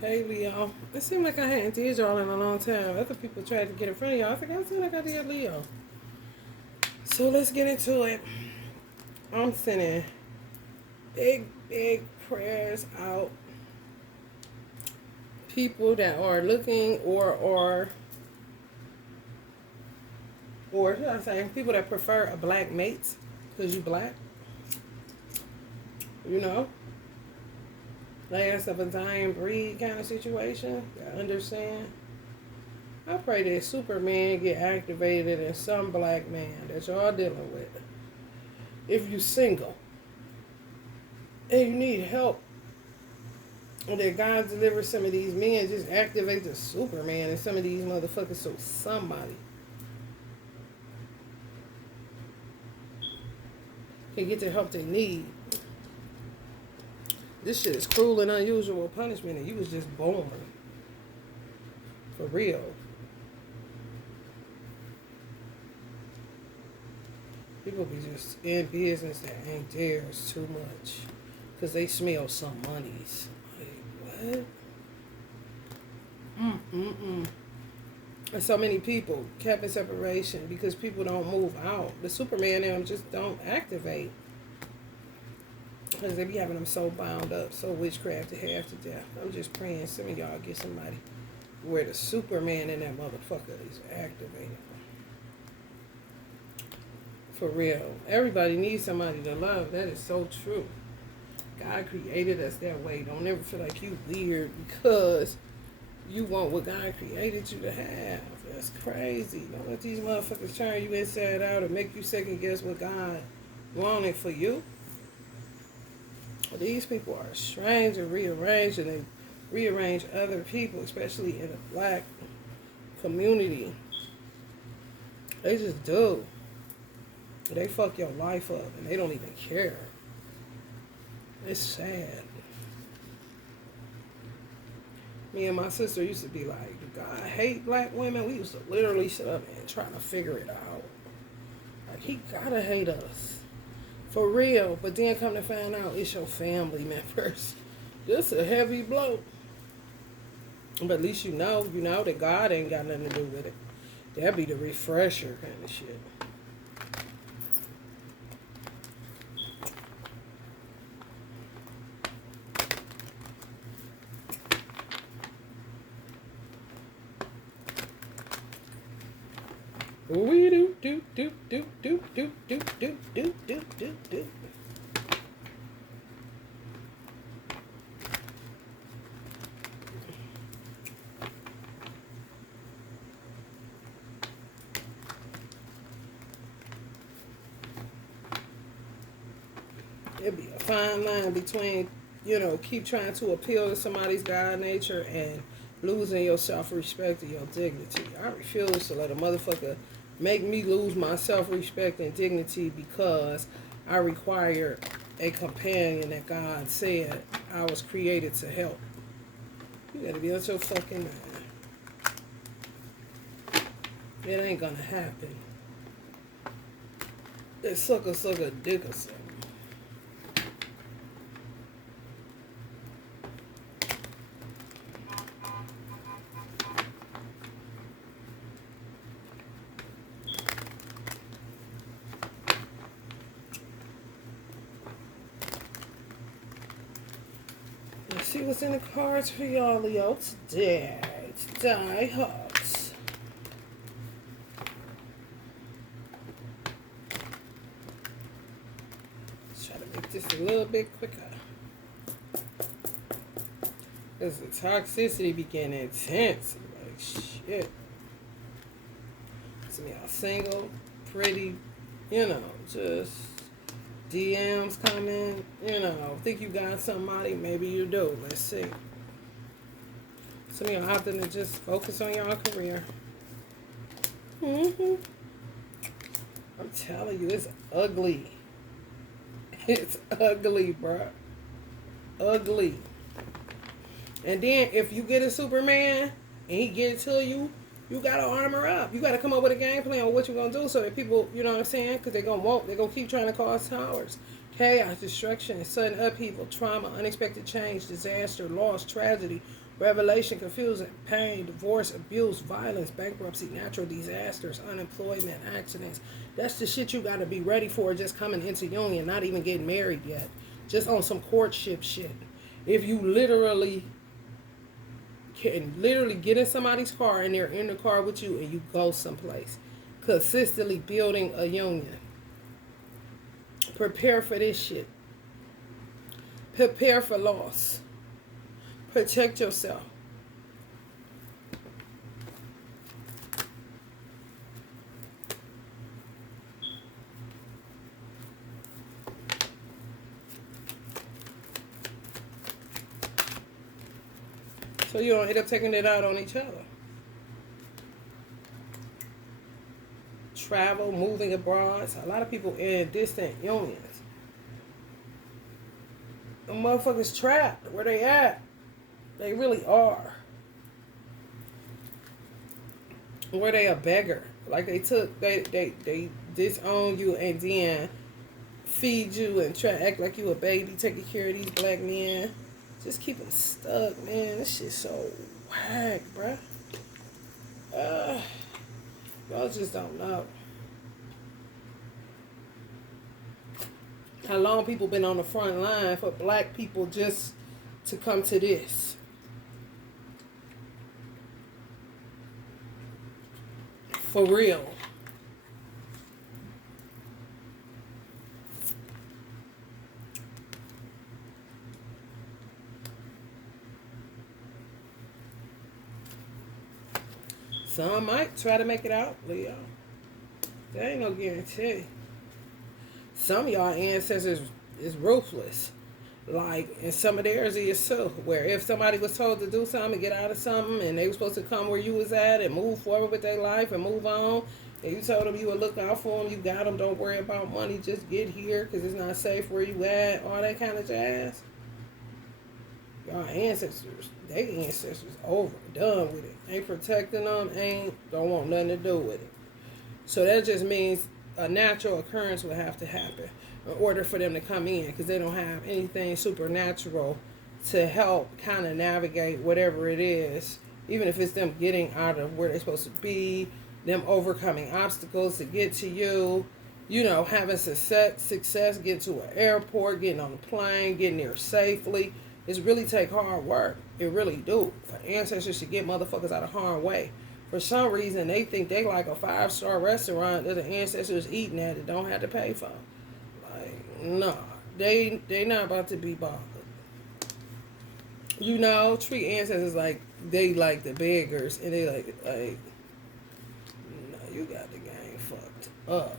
Hey Leo. It seemed like I hadn't did y'all in a long time. Other people tried to get in front of y'all. I think I seemed like I did Leo. So let's get into it. I'm sending big prayers out. People that are looking or should I say people that prefer a black mate because you black, you know, last of a dying breed kind of situation. I understand. I pray that Superman get activated in some black man that y'all dealing with. If you single and you need help, and that God delivers some of these men, just activate the Superman and some of these motherfuckers so somebody can get the help they need. This shit is cruel and unusual punishment, and you was just born. For real. People be just in business that ain't theirs too much. Because they smell some monies. Like, what? And so many people kept in separation because people don't move out. The Superman in them just don't activate. Because they be having them so bound up, so witchcraft to half to death. I'm just praying some of y'all get somebody where the Superman in that motherfucker is activated. For real. Everybody needs somebody to love. That is so true. God created us that way. Don't ever feel like you weird because you want what God created you to have. That's crazy. Don't let these motherfuckers turn you inside out and make you second guess what God wanted for you. These people are strange and rearranged, and they rearrange other people, especially in the black community. They just do. They fuck your life up, and they don't even care. It's sad. Me and my sister used to be like, do God hate black women? We used to literally sit up and try to figure it out. Like, he gotta hate us. For real. But then come to find out it's your family members. This a heavy blow. But at least you know that God ain't got nothing to do with it. That'd be the refresher kind of shit. We do. It'd be a fine line between, keep trying to appeal to somebody's God nature and losing your self-respect and your dignity. I refuse to let a motherfucker make me lose my self-respect and dignity because I require a companion that God said I was created to help. You gotta be on your fucking mind. It ain't gonna happen. That sucker dick or something. Let's see what's in the cards for y'all, Leo, today. Die Hawks. Let's try to make this a little bit quicker. Because the toxicity became intense. Like, shit. Some of y'all single, pretty, just DMs coming, think you got somebody, maybe you do. Let's see. Some of y'all opting to just focus on your career. I'm telling you, it's ugly. It's ugly, bruh. Ugly. And then if you get a Superman and he get it to you, you gotta armor up. You gotta come up with a game plan on what you're gonna do so that people, you know what I'm saying? Because they're gonna keep trying to cause towers. Chaos, destruction, sudden upheaval, trauma, unexpected change, disaster, loss, tragedy, Revelation, confusion, pain, divorce, abuse, violence, bankruptcy, natural disasters, unemployment, accidents. That's the shit you got to be ready for just coming into union, not even getting married yet. Just on some courtship shit. If you literally can get in somebody's car and they're in the car with you and you go someplace. Consistently building a union. Prepare for this shit. Prepare for loss. Protect yourself. So you don't end up taking it out on each other. Travel, moving abroad. So a lot of people in distant unions. The motherfuckers trapped where they at. They really are. Where they a beggar. Like they disown you and then feed you and try to act like you a baby, taking care of these black men. Just keep them stuck, man. This shit's so whack, bruh. Y'all just don't know how long people been on the front line for black people just to come to this. For real. Some might try to make it out, Leo. There ain't no guarantee. Some of y'all ancestors is ruthless. Like, and some of theirs is too. Where if somebody was told to do something, get out of something, and they were supposed to come where you was at and move forward with their life and move on, and you told them you would look out for them, you got them, don't worry about money, just get here because it's not safe where you at, all that kind of jazz. Y'all ancestors, they ancestors over, done with it. Ain't protecting them, don't want nothing to do with it. So that just means a natural occurrence would have to happen in order for them to come in, because they don't have anything supernatural to help kind of navigate whatever it is, even if it's them getting out of where they're supposed to be, them overcoming obstacles to get to you, you know, having success, getting to an airport, getting on a plane, getting there safely. It's really take hard work. It really do. For ancestors to get motherfuckers out of harm's way. For some reason, they think they like a 5-star restaurant that the ancestors eating at that don't have to pay for. Like, nah. They not about to be bothered. You know, treat ancestors like they like the beggars. And they like, no, you got the game fucked up.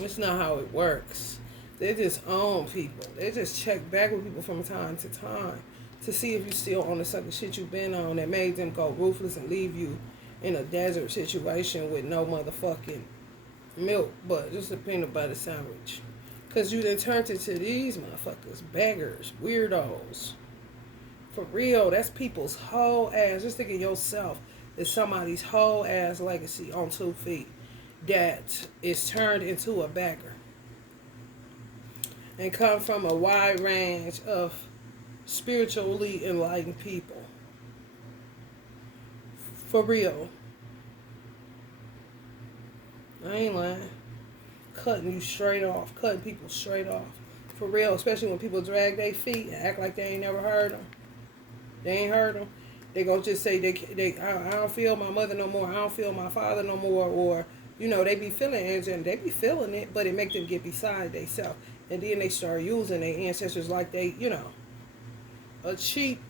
It's not how it works. They just own people. They just check back with people from time to time to see if you still on the sucker shit you've been on that made them go ruthless and leave you in a desert situation with no motherfucking milk, but just a peanut butter sandwich. Because you done turned it to these motherfuckers, beggars, weirdos. For real, that's people's whole ass. Just think of yourself as somebody's whole ass legacy on 2 feet that is turned into a beggar. And come from a wide range of spiritually enlightened people. For real. I ain't lying. Cutting you straight off. Cutting people straight off. For real. Especially when people drag their feet and act like they ain't never heard them. They ain't heard them. They gonna just say, I don't feel my mother no more. I don't feel my father no more. Or, you know, they be feeling it. They be feeling it, but it make them get beside themselves. And then they start using their ancestors like they, you know, a cheap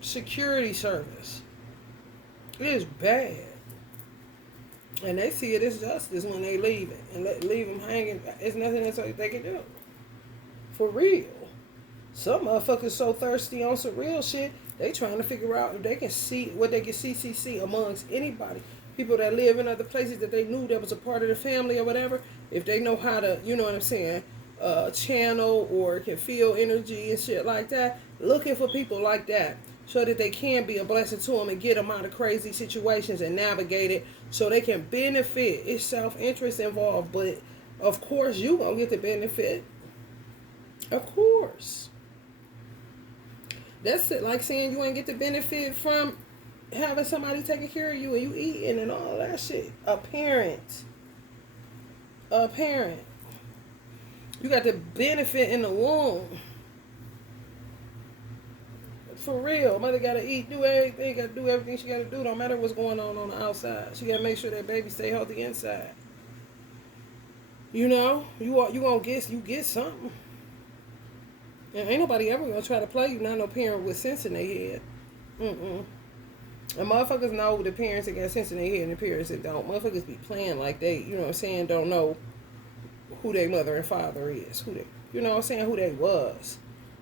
security service. It is bad. And they see it as justice when they leave it. And leave them hanging. It's nothing else they can do. For real. Some motherfuckers so thirsty on some real shit, they trying to figure out if they can see what they can see amongst anybody. People that live in other places that they knew that was a part of the family or whatever. If they know how to, you know what I'm saying, channel or can feel energy and shit like that, looking for people like that so that they can be a blessing to them and get them out of crazy situations and navigate it so they can benefit. It's self-interest involved, but of course you gonna get the benefit. Of course. That's it, like saying you ain't get the benefit from having somebody taking care of you and you eating and all that shit. A parent. A parent. You got the benefit in the womb. For real. Mother gotta eat, do everything, gotta do everything she gotta do. Don't matter what's going on the outside. She gotta make sure that baby stay healthy inside. You know, you gonna get something. And ain't nobody ever gonna try to play you. Not no parent with sense in their head. Mm-mm. And motherfuckers know the parents that got sense in their head and the parents that don't. Motherfuckers be playing like they, you know what I'm saying, don't know who their mother and father is. Who they, you know what I'm saying, who they was.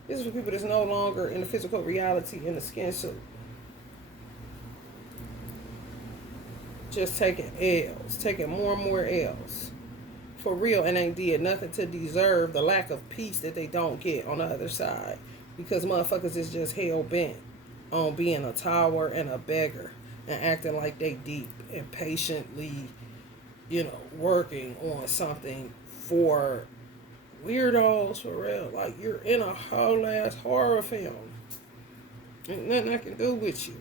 This is for people that's no longer in the physical reality in the skin suit. Just taking L's. Taking more and more L's. For real, and ain't did nothing to deserve the lack of peace that they don't get on the other side. Because motherfuckers is just hell bent on being a tower and a beggar and acting like they deep and patiently, you know, working on something for weirdos, for real. Like, you're in a whole ass horror film. Ain't nothing I can do with you.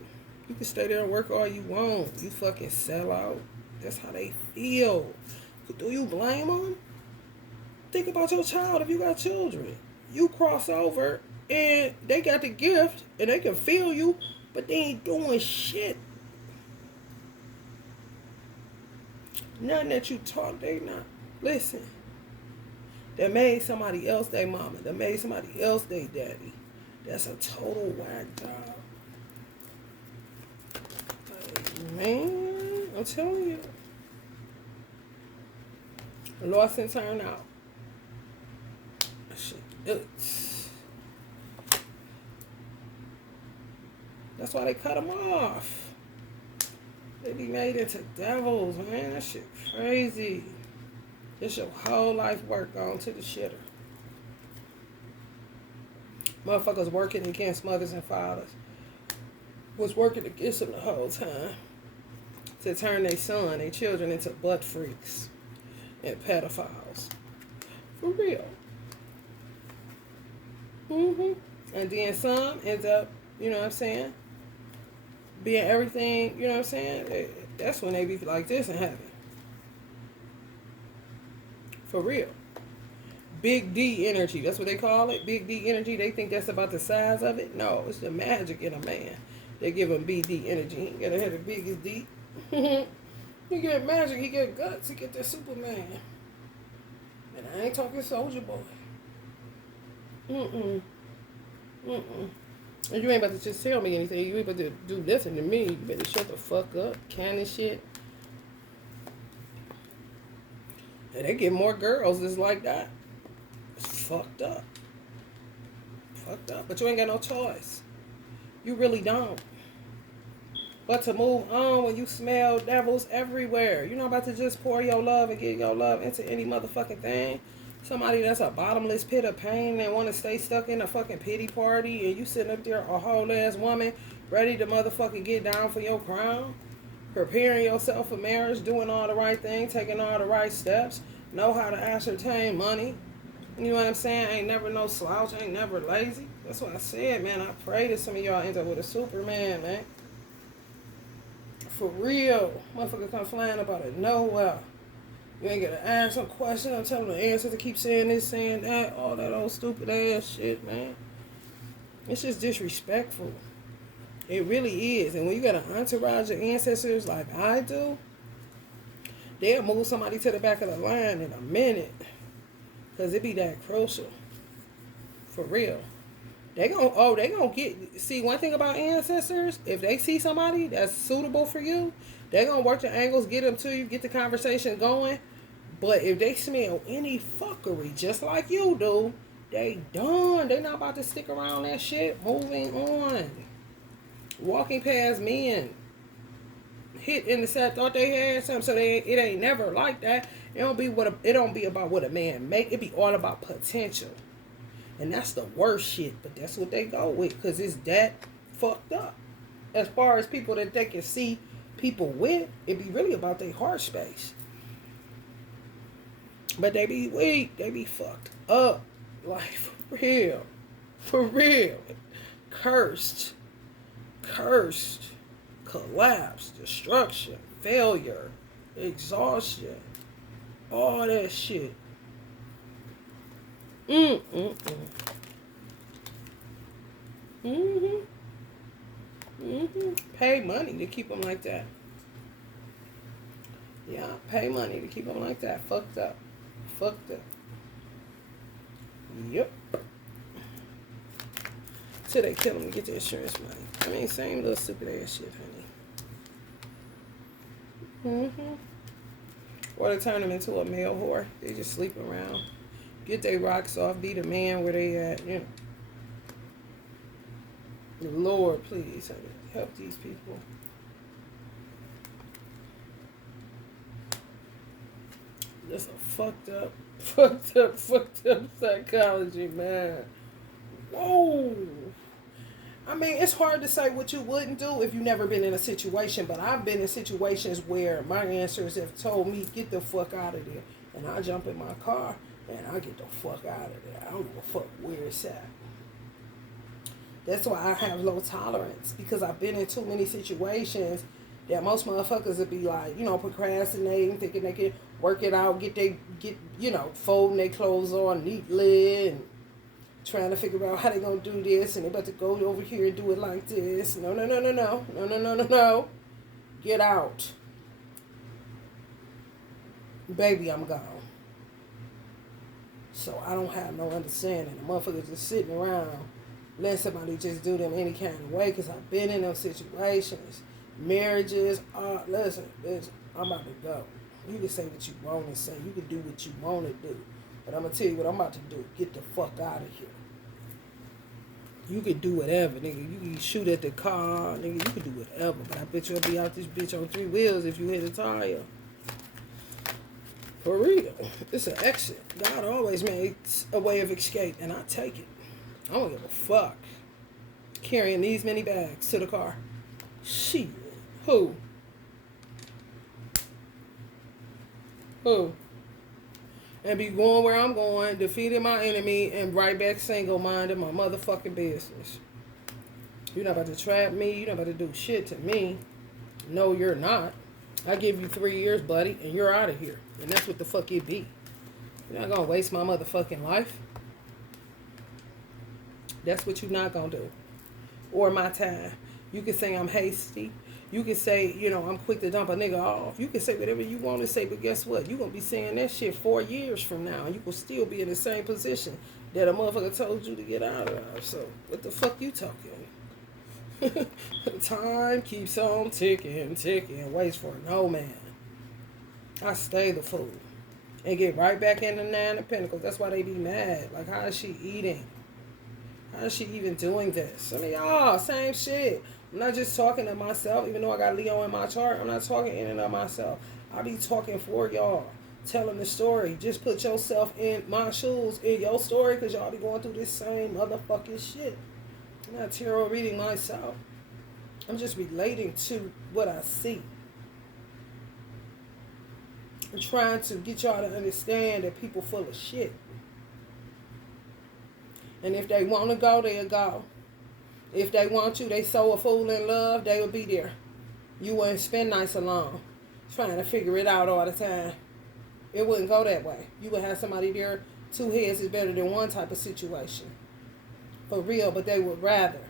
You can stay there and work all you want. You fucking sell out. That's how they feel. Do you blame them? Think about your child if you got children. You cross over and they got the gift and they can feel you, but they ain't doing shit. Nothing that you taught, they not. Listen. They made somebody else their mama. They made somebody else their daddy. That's a total whack job. Like, man, I'm telling you. Lost and turned out. Shit. That's why they cut them off. They be made into devils, man. That shit crazy. It's your whole life work on to the shitter. Motherfuckers working against mothers and fathers was working against them the whole time to turn their son, their children into butt freaks and pedophiles. For real. And then some ends up, you know what I'm saying, being everything, you know what I'm saying? That's when they be like this in heaven. For real. Big D energy. That's what they call it. Big D energy. They think that's about the size of it. No, it's the magic in a man. They give him big D energy. He ain't gotta have the biggest D. He get magic. He get guts. He get that Superman. And I ain't talking Soldier Boy. And you ain't about to just tell me anything. You ain't about to do nothing to me. You better shut the fuck up. Cannon shit. And they get more girls that's like that. It's fucked up. Fucked up. But you ain't got no choice. You really don't. But to move on when you smell devils everywhere. You're not about to just pour your love and get your love into any motherfucking thing. Somebody that's a bottomless pit of pain and want to stay stuck in a fucking pity party and you sitting up there a whole ass woman ready to motherfucking get down for your crown. Preparing yourself for marriage, doing all the right things, taking all the right steps. Know how to ascertain money. You know what I'm saying? Ain't never no slouch, ain't never lazy. That's what I said, man. I pray that some of y'all end up with a Superman, man. For real. Motherfucker come flying up out of nowhere. You ain't gotta ask some question. I'm telling the answer to keep saying this, saying that. All that old stupid ass shit, man. It's just disrespectful. It really is. And when you got an entourage of ancestors like I do, they'll move somebody to the back of the line in a minute. Because it be that crucial. For real. They gonna get, see, one thing about ancestors, if they see somebody that's suitable for you, they gonna work the angles, get them to you, get the conversation going. But if they smell any fuckery, just like you do, they done. They not about to stick around that shit. Moving on. Walking past men. Hit in the set, thought they had something, so it ain't never like that. It don't be about what a man make. It be all about potential. And that's the worst shit, but that's what they go with, because it's that fucked up. As far as people that they can see people with, it be really about their heart space. But they be weak, they be fucked up. Like, for real. For real. cursed, collapse, destruction, failure, exhaustion, all that shit. Mm-mm-mm. Mm-hmm. Mm-hmm. Pay money to keep them like that. Yeah, pay money to keep them like that. Fucked up. Fucked up. Yep. Till they kill them to get the insurance money. I mean, same little stupid ass shit, honey. Mm-hmm. Or to turn them into a male whore. They just sleep around. Get their rocks off. Be the man where they at. You know. Lord, please, honey. Help these people. That's a fucked up psychology, man. Whoa. I mean, it's hard to say what you wouldn't do if you've never been in a situation, but I've been in situations where my answers have told me, get the fuck out of there. And I jump in my car and I get the fuck out of there. I don't give a fuck where it's at. That's why I have low tolerance, because I've been in too many situations that most motherfuckers would be like, procrastinating, thinking they can work it out, folding their clothes on neatly and trying to figure out how they gonna do this, and they about to go over here and do it like this. No. Get out. Baby, I'm gone. So I don't have no understanding. The motherfuckers just sitting around letting somebody just do them any kind of way, because I've been in those situations. Marriages, listen, I'm about to go. You can say what you want to say. You can do what you want to do. But I'm going to tell you what I'm about to do. Get the fuck out of here. You can do whatever, nigga. You can shoot at the car, nigga. You can do whatever. But I bet you'll be out this bitch on 3 wheels if you hit a tire. For real. It's an exit. God always makes a way of escape, and I take it. I don't give a fuck. Carrying these many bags to the car. Shit. Who? And be going where I'm going, defeating my enemy, and right back single, minding my motherfucking business. You're not about to trap me. You're not about to do shit to me. No, you're not. I give you 3 years, buddy, and you're out of here. And that's what the fuck it be. You're not going to waste my motherfucking life. That's what you're not going to do. Or my time. You can say I'm hasty. You can say, I'm quick to dump a nigga off. You can say whatever you want to say, but guess what? You're going to be saying that shit 4 years from now, and you will still be in the same position that a motherfucker told you to get out of. So, what the fuck you talking? Time keeps on ticking, waits for no man. I stay the fool. And get right back in the 9 of Pentacles. That's why they be mad. Like, how is she eating? How is she even doing this? I mean, y'all, same shit. I'm not just talking to myself, even though I got Leo in my chart. I'm not talking in and of myself. I be talking for y'all, telling the story. Just put yourself in my shoes, in your story, because y'all be going through this same motherfucking shit. I'm not tarot reading myself. I'm just relating to what I see. I'm trying to get y'all to understand that people full of shit. And if they want to go, they'll go. If they want to, they sow a fool in love, they will be there. You wouldn't spend nights alone trying to figure it out all the time. It wouldn't go that way. You would have somebody there. 2 heads is better than 1 type of situation. For real, but they would rather.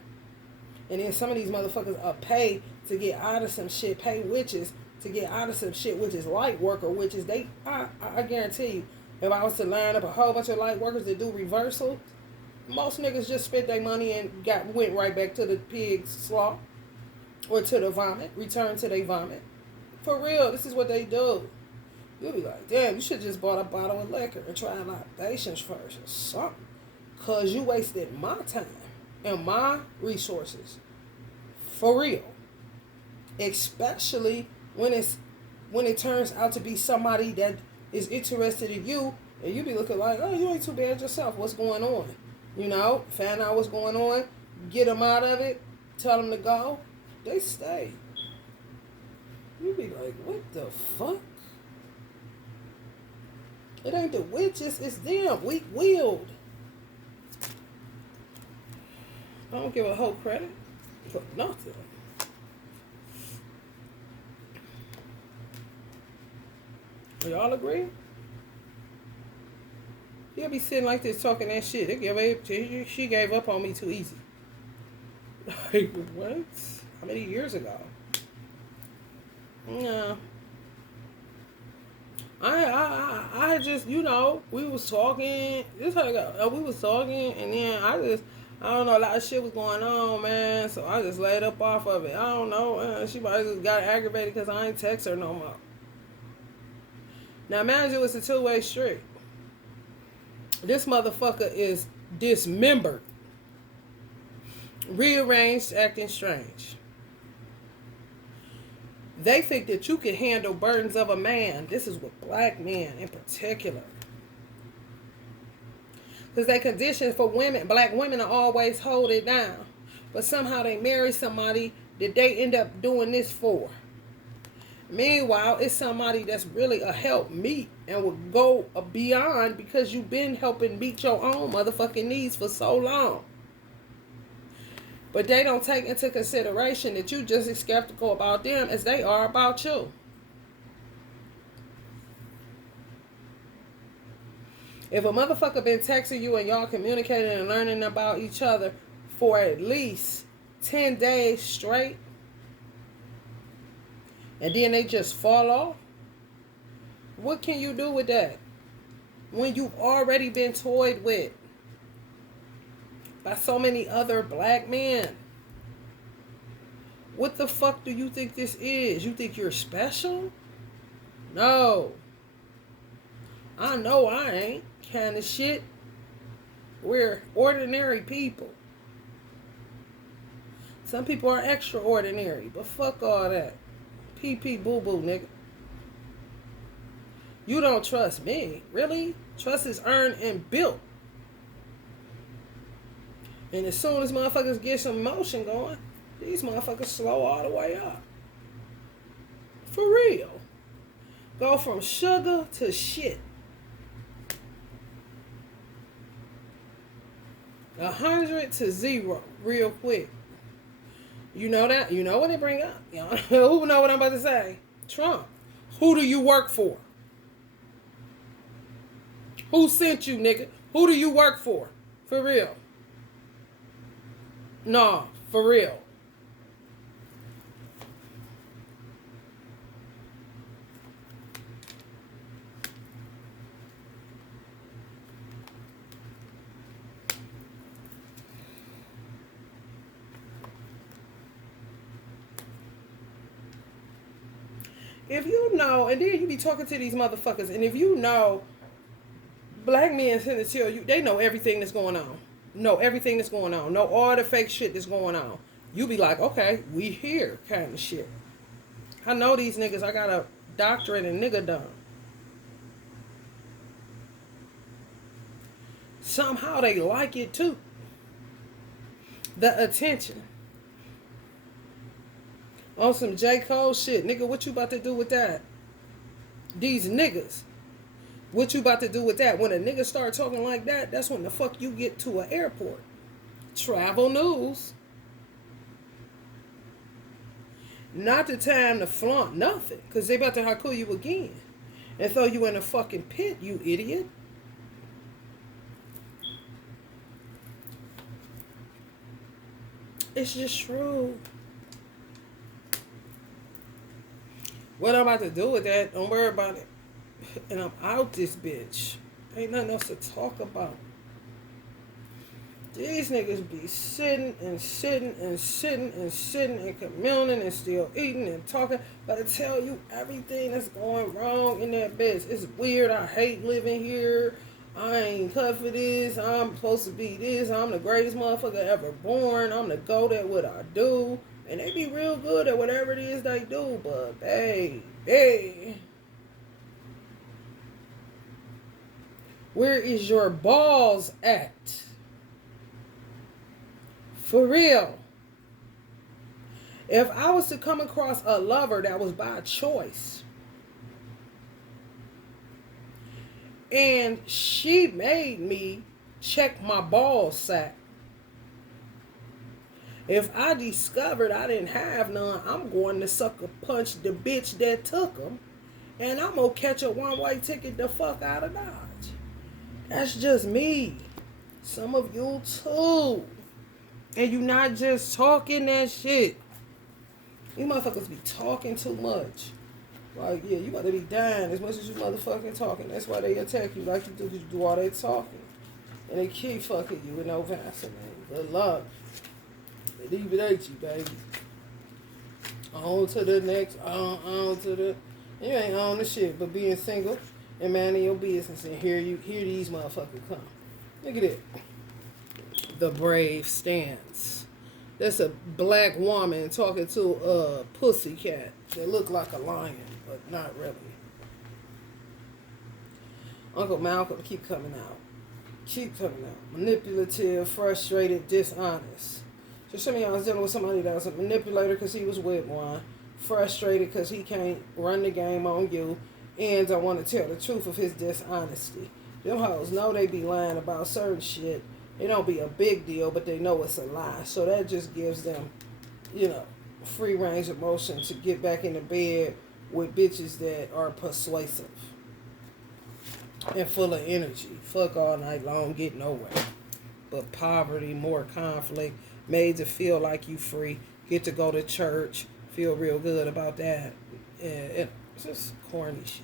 And then some of these motherfuckers are paid to get out of some shit, pay witches to get out of some shit, which is light worker witches. I guarantee you, if I was to line up a whole bunch of light workers that do reversal, most niggas just spent their money and went right back to the pig's slaw or to the vomit, returned to their vomit. For real, this is what they do. You'll be like, damn, you should just bought a bottle of liquor and try libations first or something. Because you wasted my time and my resources. For real. Especially when it turns out to be somebody that is interested in you, and you be looking like, oh, you ain't too bad yourself. What's going on? Find out what's going on, get them out of it, tell them to go, they stay. You be like, what the fuck? It ain't the witches, it's them, weak-willed. I don't give a whole credit for nothing. Y'all agree? You'll be sitting like this talking that shit. She gave up on me too easy. Like, what? How many years ago? No. I just, we was talking. This how I got. We was talking, and then I don't know, a lot of shit was going on, man. So I just laid up off of it. I don't know. She probably just got aggravated because I ain't text her no more. Now, imagine it was a two-way street. This motherfucker is dismembered, rearranged, acting strange. They think that you can handle burdens of a man. This is with black men in particular. Because they condition for women, black women to always hold it down. But somehow they marry somebody that they end up doing this for. Meanwhile, it's somebody that's really a help meet and will go beyond because you've been helping meet your own motherfucking needs for so long. But they don't take into consideration that you just as skeptical about them as they are about you. If a motherfucker been texting you and y'all communicating and learning about each other for at least 10 days straight, and then they just fall off, what can you do with that? When you've already been toyed with by so many other black men. What the fuck do you think this is? You think you're special? No. I know I ain't. Kind of shit. We're ordinary people. Some people are extraordinary, but fuck all that. Pee boo boo, nigga. You don't trust me. Really? Trust is earned and built. And as soon as motherfuckers get some motion going, these motherfuckers slow all the way up. For real. Go from sugar to shit. 100 to 0 real quick. You know that? You know what they bring up? Who know what I'm about to say? Trump. Who do you work for? Who sent you, nigga? Who do you work for? For real. No, for real. If you know, and then you be talking to these motherfuckers, and if you know, black men tend to tell you, they know everything that's going on. Know everything that's going on. Know all the fake shit that's going on. You be like, okay, we here kind of shit. I know these niggas. I got a doctorate in niggerdom. Somehow they like it too. The attention. On some J. Cole shit. Nigga, what you about to do with that? These niggas. What you about to do with that? When a nigga start talking like that, that's when the fuck you get to an airport. Travel news. Not the time to flaunt nothing. Because they about to haku you again. And throw you in a fucking pit, you idiot. It's just true. What I'm about to do with that, don't worry about it. And I'm out this bitch. Ain't nothing else to talk about. These niggas be sitting and sitting and sitting and sitting and communing and still eating and talking. But I tell you everything that's going wrong in that bitch. It's weird. I hate living here. I ain't cut for this. I'm supposed to be this. I'm the greatest motherfucker ever born. I'm the GOAT at what I do. And they be real good at whatever it is they do. But, hey. Where is your balls at? For real. If I was to come across a lover that was by choice, and she made me check my ball sack, If I discovered I didn't have none, I'm going to sucker punch the bitch that took them, and I'm gonna catch a one-way ticket the fuck out of Dodge. That's just me. Some of you too. And you not just talking that shit. You motherfuckers be talking too much. Like, yeah, you about to be dying as much as you motherfucking talking. That's why they attack you like you do, because you do all that talking. And they keep fucking you with no Vaseline. Good luck. They leave it at you, baby. On to the next, on to the... You ain't on the shit, but being single and minding your business, and here these motherfuckers come. Look at it. The brave stance. That's a black woman talking to a pussycat that look like a lion, but not really. Uncle Malcolm keep coming out. Keep coming out. Manipulative, frustrated, dishonest. So some of y'all was dealing with somebody that was a manipulator because he was with one. Frustrated because he can't run the game on you. And don't want to tell the truth of his dishonesty. Them hoes know they be lying about certain shit. It don't be a big deal, but they know it's a lie. So that just gives them, free range of motion to get back in the bed with bitches that are persuasive and full of energy. Fuck all night long, get nowhere. But poverty, more conflict, made to feel like you free, get to go to church, feel real good about that. And it's just corny shit.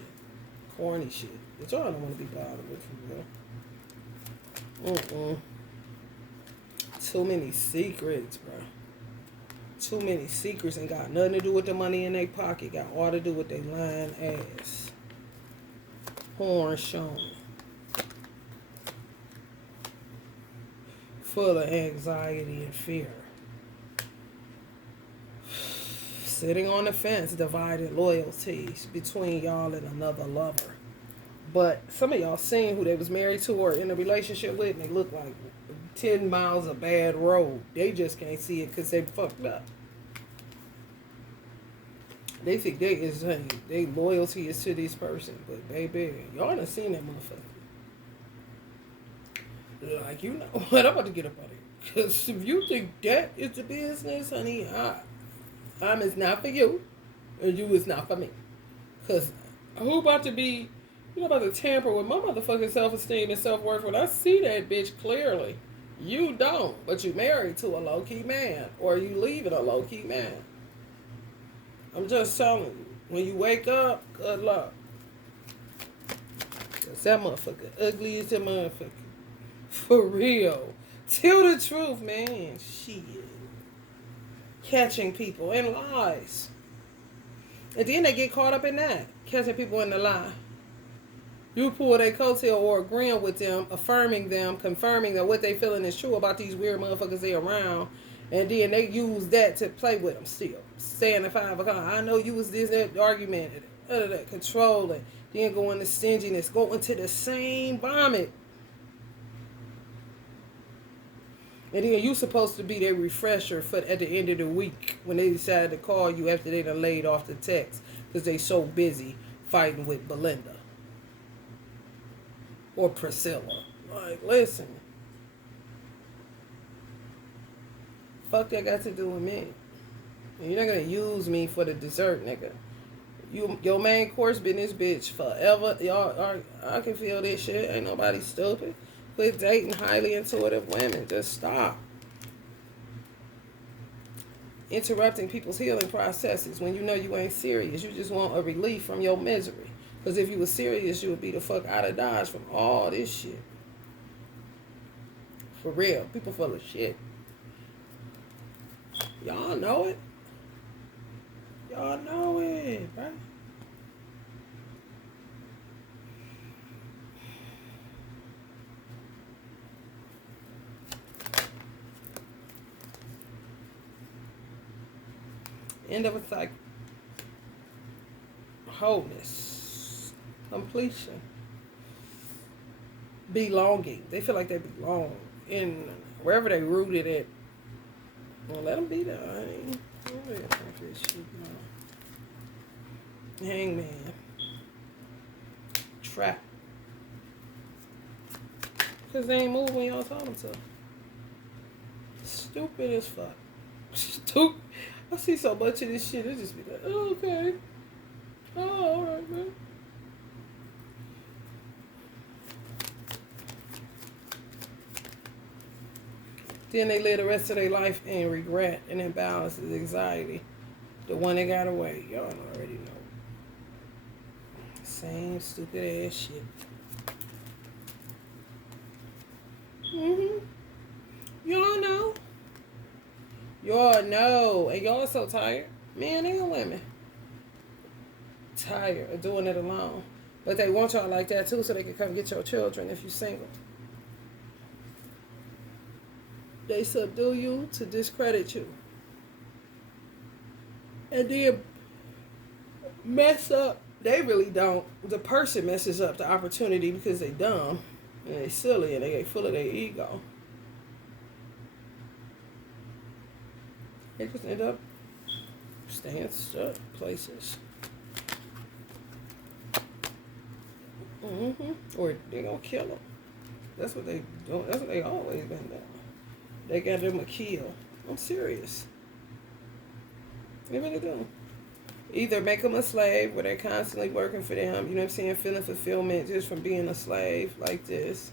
Corny shit. But y'all don't want to be bothered with for real. Too many secrets, bro. Too many secrets and got nothing to do with the money in their pocket. Got all to do with their lying ass. Horn showing. Full of anxiety and fear. Sitting on the fence, divided loyalties between y'all and another lover. But some of y'all seen who they was married to or in a relationship with, and they look like 10 miles of bad road. They just can't see it because they fucked up. They think they loyalty is to this person. But baby, y'all done seen that motherfucker. Like, you know what? I'm about to get up out of here. Because if you think that is the business, honey, I'm is not for you. And you is not for me. Because who about to be, about to tamper with my motherfucking self-esteem and self-worth when I see that bitch clearly. You don't, but you married to a low-key man. Or you leaving a low-key man. I'm just telling you. When you wake up, good luck. Because that motherfucker ugly as a motherfucker. For real. Tell the truth, man. Shit. Catching people in lies. And then they get caught up in that. Catching people in the lie. You pull their coattail or agreeing with them, affirming them, confirming that what they feeling is true about these weird motherfuckers they around. And then they use that to play with them still. Saying the 5 o'clock, I know you was this, that argument, that controlling. Then go into stinginess, go into the same vomit. And then you supposed to be their refresher for at the end of the week when they decide to call you after they done laid off the text because they so busy fighting with Belinda or Priscilla. Like, listen, fuck that got to do with me. And you're not gonna use me for the dessert, nigga. Your main course been this bitch forever. Y'all, I can feel this shit. Ain't nobody stupid. Quit dating highly intuitive women. Just stop. Interrupting people's healing processes when you know you ain't serious. You just want a relief from your misery. Because if you were serious, you would be the fuck out of Dodge from all this shit. For real. People full of shit. Y'all know it. Y'all know it, right? End of a cycle. Wholeness. Completion. Belonging. They feel like they belong in wherever they rooted at. Well, let them be there. Hangman. Trap. Because they ain't moving when y'all told them to. Stupid as fuck. I see so much of this shit. It just be like, oh, okay. Oh, all right, man. Then they live the rest of their life in regret and imbalance and anxiety. The one that got away. Y'all already know. Same stupid ass shit. Y'all know. Y'all know. And y'all are so tired. Men and women. Tired of doing it alone. But they want y'all like that too so they can come get your children if you're single. They subdue you to discredit you. And then mess up. They really don't. The person messes up the opportunity because they dumb and they silly and they full of their ego. They just end up staying stuck places. Or they gonna kill them. That's what they do. That's what they always been doing. They got them a kill. I'm serious. They really do. Either make them a slave where they're constantly working for them, you know what I'm saying, feeling fulfillment just from being a slave like this.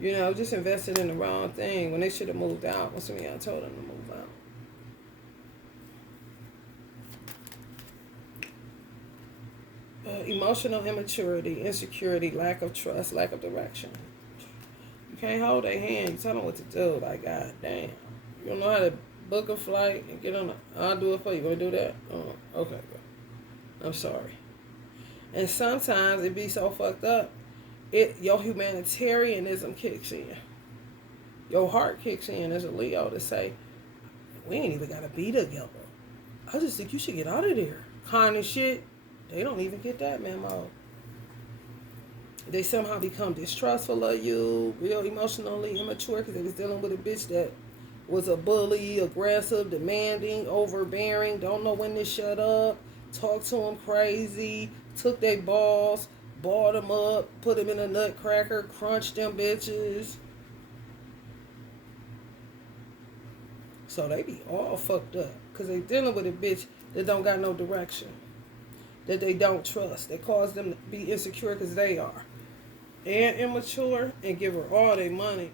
You know, just invested in the wrong thing when they should have moved out. Once I told them to move out. Emotional immaturity, insecurity, lack of trust, lack of direction. You can't hold their hand. You tell them what to do. Like, God damn. You don't know how to book a flight and get on I'll do it for you. You want to do that? Oh, okay. I'm sorry. And sometimes it be so fucked up, your humanitarianism kicks in. Your heart kicks in as a Leo to say, we ain't even got to be together. I just think you should get out of there. Kind of shit. They don't even get that memo. They somehow become distrustful of you, real emotionally immature because they was dealing with a bitch that was a bully, aggressive, demanding, overbearing, don't know when to shut up, talk to them crazy, took their balls, balled them up, put them in a nutcracker, crunched them bitches. So they be all fucked up because they dealing with a bitch that don't got no direction, that they don't trust, that cause them to be insecure because they are, and immature, and give her all their money.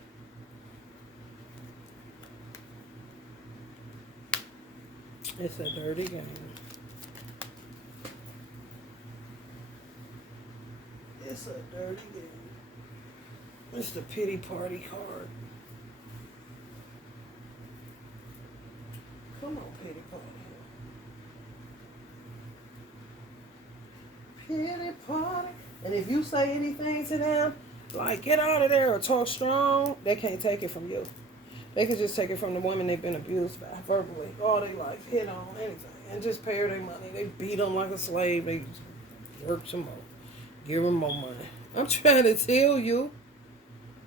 It's a dirty game. It's a dirty game. It's the pity party card. Come on, pity party. Pity party. And if you say anything to them, like get out of there or talk strong, they can't take it from you. They can just take it from the woman they've been abused by verbally all their life, hit on anything, and just pay her their money. They beat them like a slave. They work some more, give them more money. I'm trying to tell you.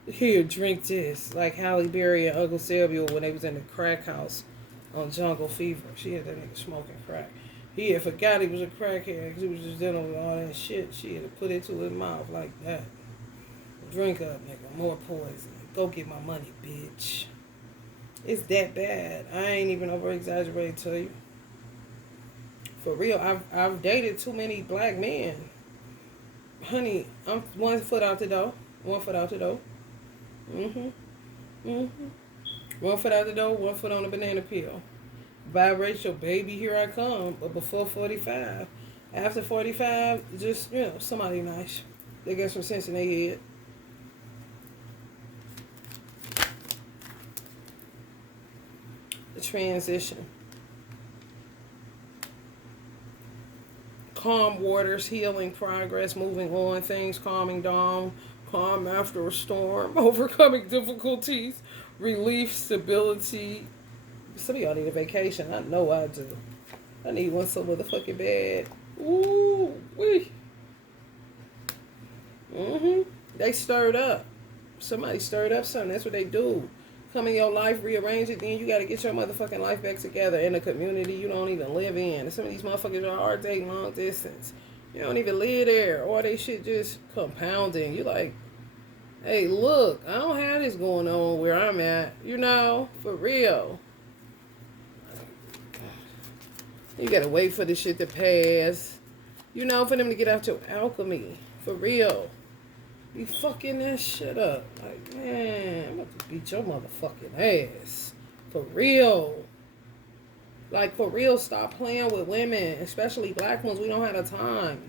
Here, drink this. Like Halle Berry and Uncle Samuel when they was in the crack house on Jungle Fever. She had that nigga smoking crack. He had forgot he was a crackhead because he was just dealing with all that shit. She had to put it to his mouth like that. Drink up, nigga. More poison. Go get my money, bitch. It's that bad. I ain't even over-exaggerating to you. For real, I've dated too many black men. Honey, I'm 1 foot out the door. 1 foot out the door. 1 foot out the door, 1 foot on the banana peel. Biracial, baby, here I come. But before 45. After 45, just, somebody nice. They got some sense in their head. The transition. Calm waters, healing progress, moving on, things calming down, calm after a storm, overcoming difficulties, relief, stability. Some of y'all need a vacation. I know I do. I need one so motherfucking bad. Ooh, wee. They stirred up. Somebody stirred up something. That's what they do. Come in your life, rearrange it, then you got to get your motherfucking life back together in a community you don't even live in. And some of these motherfuckers are dating long distance. You don't even live there. Or they shit just compounding. You like, Hey, look, I don't have this going on where I'm at. You know, for real. You gotta wait for this shit to pass. You know, for them to get out your alchemy. For real. You fucking that shit up. Like, man, I'm about to beat your motherfucking ass. For real. Like, for real, stop playing with women, especially black ones. We don't have the time.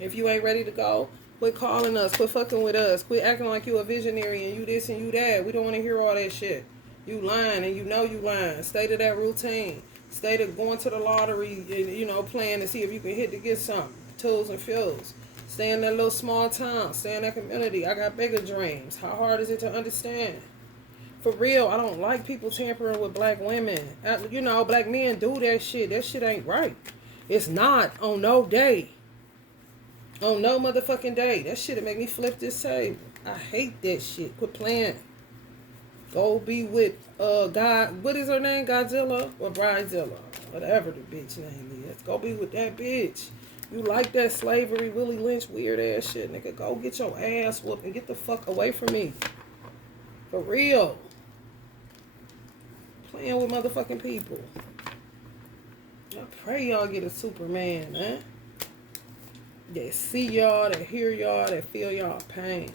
If you ain't ready to go, quit calling us. Quit fucking with us. Quit acting like you a visionary and you this and you that. We don't want to hear all that shit. You lying and you know you lying. Stay to that routine. Stay to going to the lottery and, you know, playing to see if you can hit to get something. Tools and fills. Stay in that little small town. Stay in that community. I got bigger dreams. How hard is it to understand? For real, I don't like people tampering with black women. You know, black men do that shit. That shit ain't right. It's not on no day. On no motherfucking day. That shit'll make me flip this table. I hate that shit. Quit playing. Go be with God. What is her name? Godzilla or Bridezilla? Whatever the bitch name is. Go be with that bitch. You like that slavery, Willie Lynch, weird ass shit, nigga. Go get your ass whooped and get the fuck away from me. For real. Playing with motherfucking people. I pray y'all get a Superman, man. That see y'all, that hear y'all, that feel y'all pain.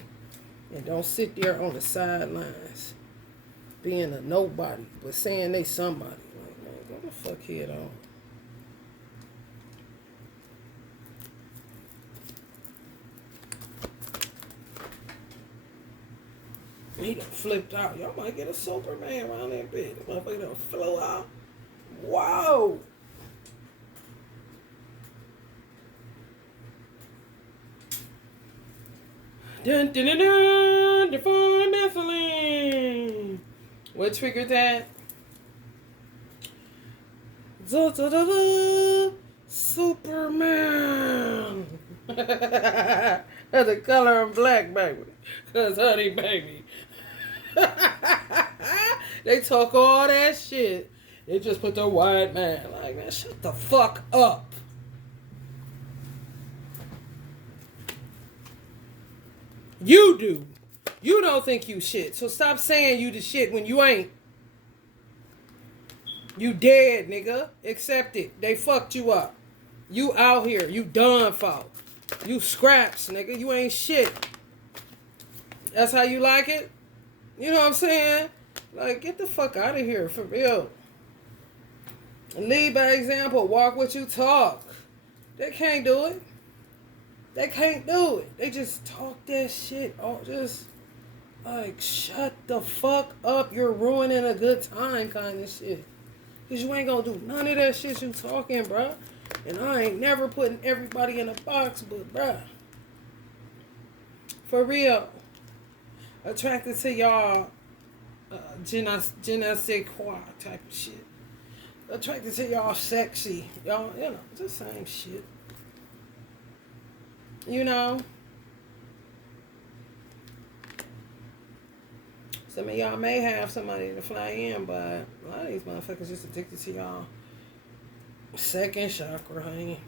And don't sit there on the sidelines being a nobody, but saying they somebody. Like, man, go the fuck head on. He done flipped out. Y'all might get a Superman around that bitch. The motherfucker done flew out. Wow. Dun dun dun dun. Divine methylene. What triggered that? Da, da, da, da. Superman. The color of black, baby. Cause honey, baby. They talk all that shit. They just put the white man. Like, man, shut the fuck up. You do. You don't think you shit. So stop saying you the shit when you ain't. You dead, nigga. Accept it. They fucked you up. You out here. You done for. You scraps, nigga. You ain't shit. That's how you like it? You know what I'm saying? Like, get the fuck out of here, for real. Lead by example. Walk what you talk. They can't do it. They can't do it. They just talk that shit. Oh, just, like, shut the fuck up. You're ruining a good time kind of shit. Because you ain't going to do none of that shit you talking, bruh. And I ain't never putting everybody in a box, but, bruh. For real. Attracted to y'all je ne sais quoi type of shit. Attracted to y'all sexy. Y'all, you know, it's the same shit. You know? Some of y'all may have somebody to fly in, but a lot of these motherfuckers just addicted to y'all second chakra, honey.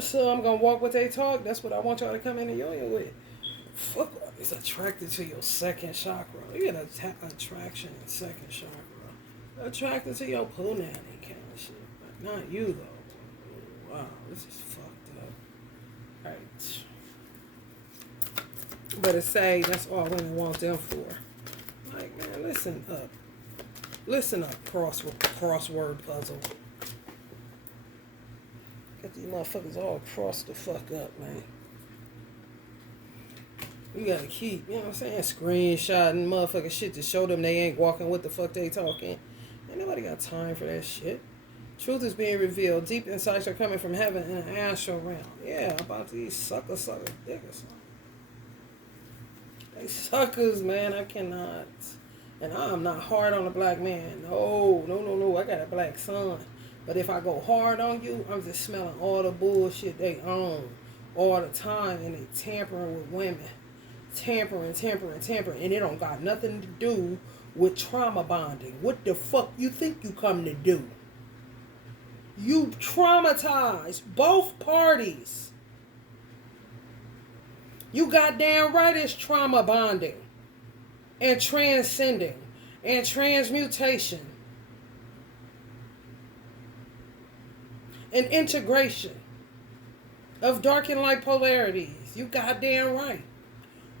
So I'm gonna walk what they talk. That's what I want y'all to come in the union with. Fuck all is attracted to your second chakra. You get attraction in second chakra. Attracted to your punani kind of shit. But not you though. Wow, this is fucked up. Alright. But it say that's all women want them for. Like, man, listen up. Listen up, crossword puzzle. Got these motherfuckers all crossed the fuck up, man. We gotta keep, you know what I'm saying, screenshotting motherfucking shit to show them they ain't walking what the fuck they talking. Ain't nobody got time for that shit. Truth is being revealed. Deep insights are coming from heaven in an astral realm. Yeah, about these sucker diggers. They suckers, man. I cannot. And I'm not hard on a black man. No. I got a black son. But if I go hard on you, I'm just smelling all the bullshit they own all the time. And they tampering with women. Tampering. And it don't got nothing to do with trauma bonding. What the fuck you think you come to do? You traumatize both parties. You goddamn right it's trauma bonding and transcending and transmutation and integration of dark and light polarities. You goddamn right.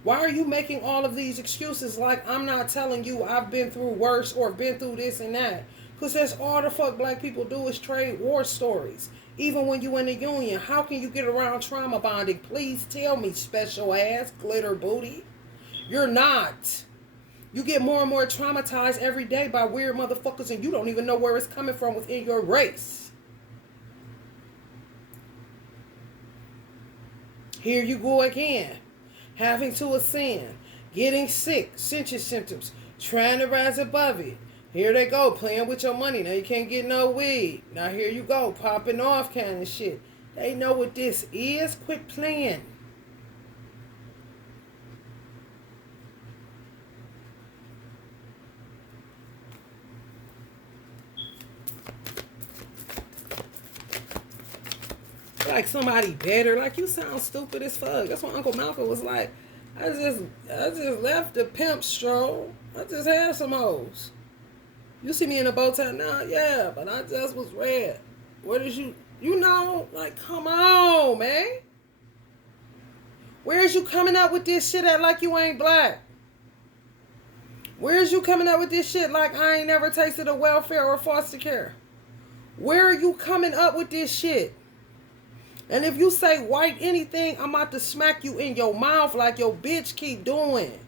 Why are you making all of these excuses like I'm not telling you I've been through worse or been through this and that? Because that's all the fuck black people do is trade war stories. Even when you in the union, how can you get around trauma bonding? Please tell me, special ass, glitter booty. You're not. You get more and more traumatized every day by weird motherfuckers and you don't even know where it's coming from within your race. Here you go again. Having to ascend, getting sick, sensuous symptoms, trying to rise above it. Here they go, playing with your money. Now you can't get no weed. Now here you go, popping off kind of shit. They know what this is. Quit playing. Like somebody better. Like, you sound stupid as fuck. That's what Uncle Malcolm was like. I just left the pimp stroll. I just had some hoes. You see me in a bow tie now? Yeah, but I just was red. What is you know? Like, come on, man. Where's you coming up with this shit at like you ain't black? Where's you coming up with this shit like I ain't never tasted a welfare or foster care? Where are you coming up with this shit? And if you say white anything, I'm about to smack you in your mouth like your bitch keep doing.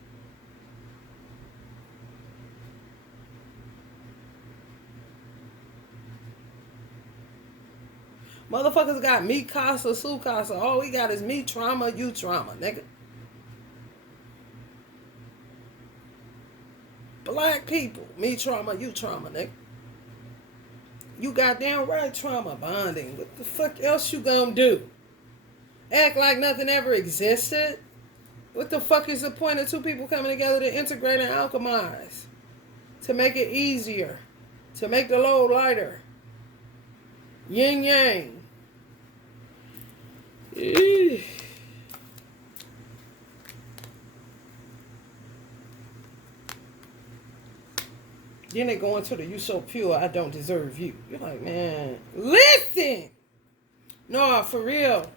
Motherfuckers got me casa, su casa. All we got is me trauma, you trauma, nigga. Black people, me trauma, you trauma, nigga. You goddamn right trauma bonding. What the fuck else you gonna do? Act like nothing ever existed? What the fuck is the point of two people coming together to integrate and alchemize? To make it easier. To make the load lighter. Yin yang. Eesh. Then they go into the you so pure, I don't deserve you. You're like, man, listen! No, for real.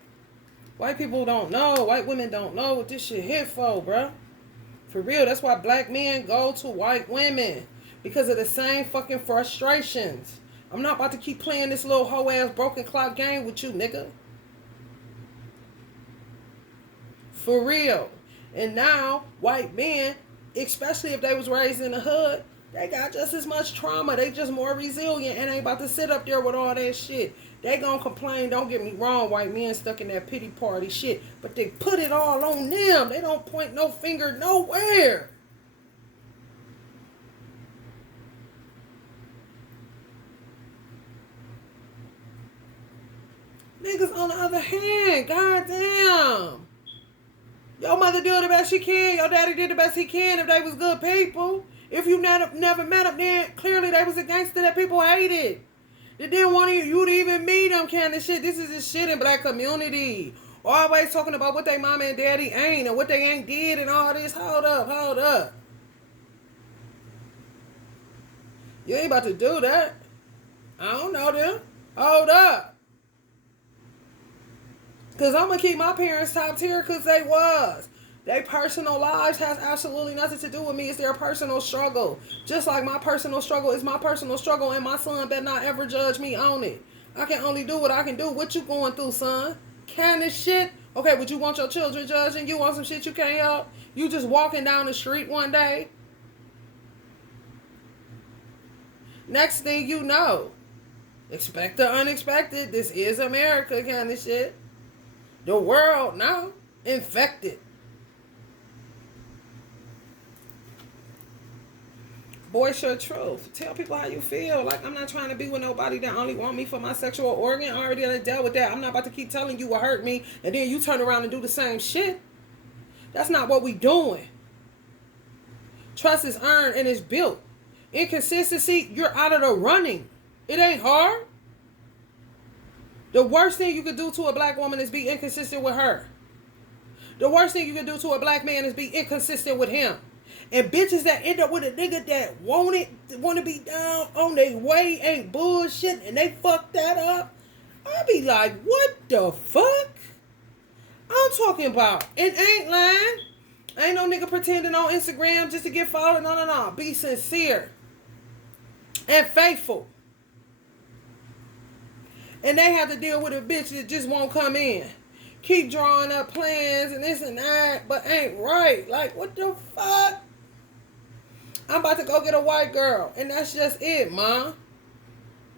White people don't know. White women don't know what this shit hit for, bro. For real. That's why black men go to white women. Because of the same fucking frustrations. I'm not about to keep playing this little hoe ass broken clock game with you, nigga. For real. And now, white men, especially if they was raised in the hood, they got just as much trauma. They just more resilient and ain't about to sit up there with all that shit. They gonna complain, don't get me wrong, white men stuck in that pity party shit. But they put it all on them. They don't point no finger nowhere. Niggas on the other hand, goddamn. Your mother did the best she can. Your daddy did the best he can if they was good people. If you never met them, then clearly they was a gangster that people hated. They didn't want you to even meet them kind of shit. This is the shit in black community. Always talking about what they mama and daddy ain't and what they ain't did and all this. Hold up. You ain't about to do that. I don't know them. Hold up. Because I'm going to keep my parents top tier because they was. Their personal lives has absolutely nothing to do with me. It's their personal struggle. Just like my personal struggle is my personal struggle, and my son better not ever judge me on it. I can only do what I can do. What you going through, son? Kind of shit? Okay, would you want your children judging you on some shit you can't help? You just walking down the street one day? Next thing you know, expect the unexpected. This is America kind of shit. The world now infected. Voice your truth. Tell people how you feel. Like, I'm not trying to be with nobody that only want me for my sexual organ. I already dealt with that. I'm not about to keep telling you what hurt me and then you turn around and do the same shit. That's not what we doing. Trust is earned and it's built. Inconsistency, you're out of the running. It ain't hard. The worst thing you could do to a black woman is be inconsistent with her. The worst thing you can do to a black man is be inconsistent with him. And bitches that end up with a nigga that want to be down on their way ain't bullshit and they fuck that up. I be like, what the fuck? I'm talking about, it ain't lying. Ain't no nigga pretending on Instagram just to get followed. No. Be sincere and faithful. And they have to deal with a bitch that just won't come in. Keep drawing up plans and this and that, but ain't right. Like, what the fuck? I'm about to go get a white girl, and that's just it, ma.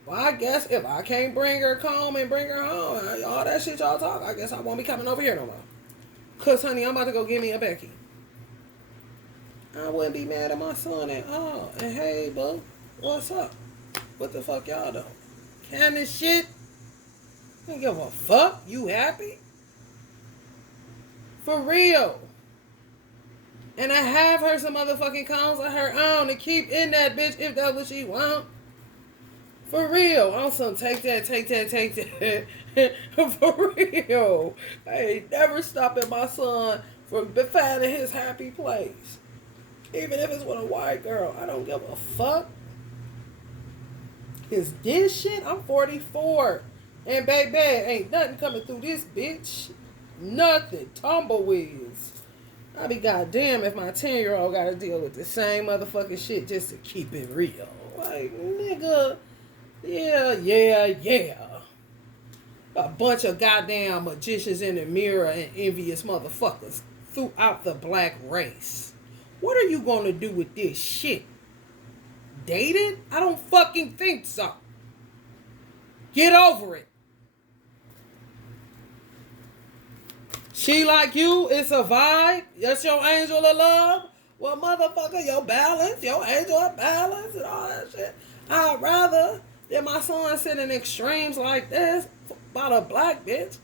Well, I guess if I can't bring her home and bring her home, all that shit y'all talk, I guess I won't be coming over here no more. Cause, honey, I'm about to go get me a Becky. I wouldn't be mad at my son at all. And hey, boo, what's up? What the fuck y'all doing? Can this shit? I don't give a fuck. You happy? For real. And I have her some motherfucking cons of her own to keep in that bitch if that's what she want. For real. On some take that. For real. I ain't never stopping my son from finding his happy place. Even if it's with a white girl. I don't give a fuck. Cause this shit, I'm 44. And baby, ain't nothing coming through this bitch. Nothing. Tumbleweeds. I be goddamn if my 10-year-old gotta deal with the same motherfucking shit just to keep it real. Like, nigga, yeah. A bunch of goddamn magicians in the mirror and envious motherfuckers throughout the black race. What are you gonna do with this shit? Date it? I don't fucking think so. Get over it. She like you, it's a vibe. That's your angel of love. Well, motherfucker, your balance, your angel of balance and all that shit. I'd rather that my son sit in extremes like this about a black bitch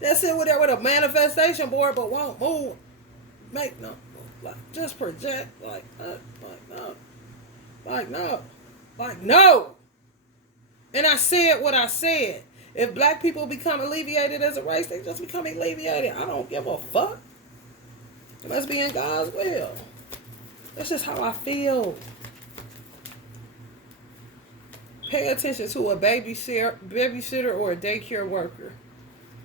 that sit with there with a manifestation board but won't move. Make no move. Like, just project. Like no. And I said what I said. If black people become alleviated as a race, they just become alleviated. I don't give a fuck. It must be in God's will. That's just how I feel. Pay attention to a babysitter or a daycare worker.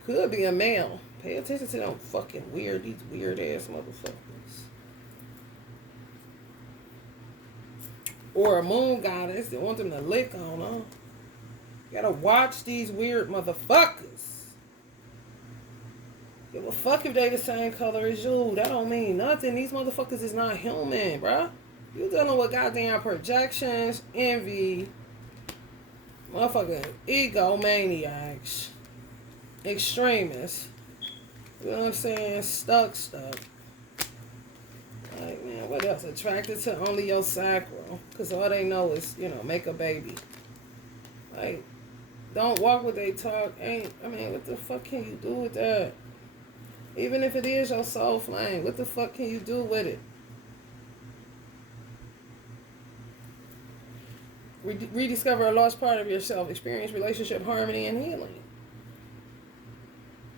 Could be a male. Pay attention to them fucking these weird ass motherfuckers. Or a moon goddess that want them to lick on them. You gotta watch these weird motherfuckers. Give a fuck if they the same color as you. That don't mean nothing. These motherfuckers is not human, bruh. You dealing with goddamn projections, envy, motherfucking egomaniacs, extremists. You know what I'm saying? Stuck. Like, man, what else? Attracted to only your sacral. Because all they know is, make a baby. Like, don't walk what they talk. What the fuck can you do with that? Even if it is your soul flame, what the fuck can you do with it? Rediscover a lost part of yourself. Experience relationship harmony and healing.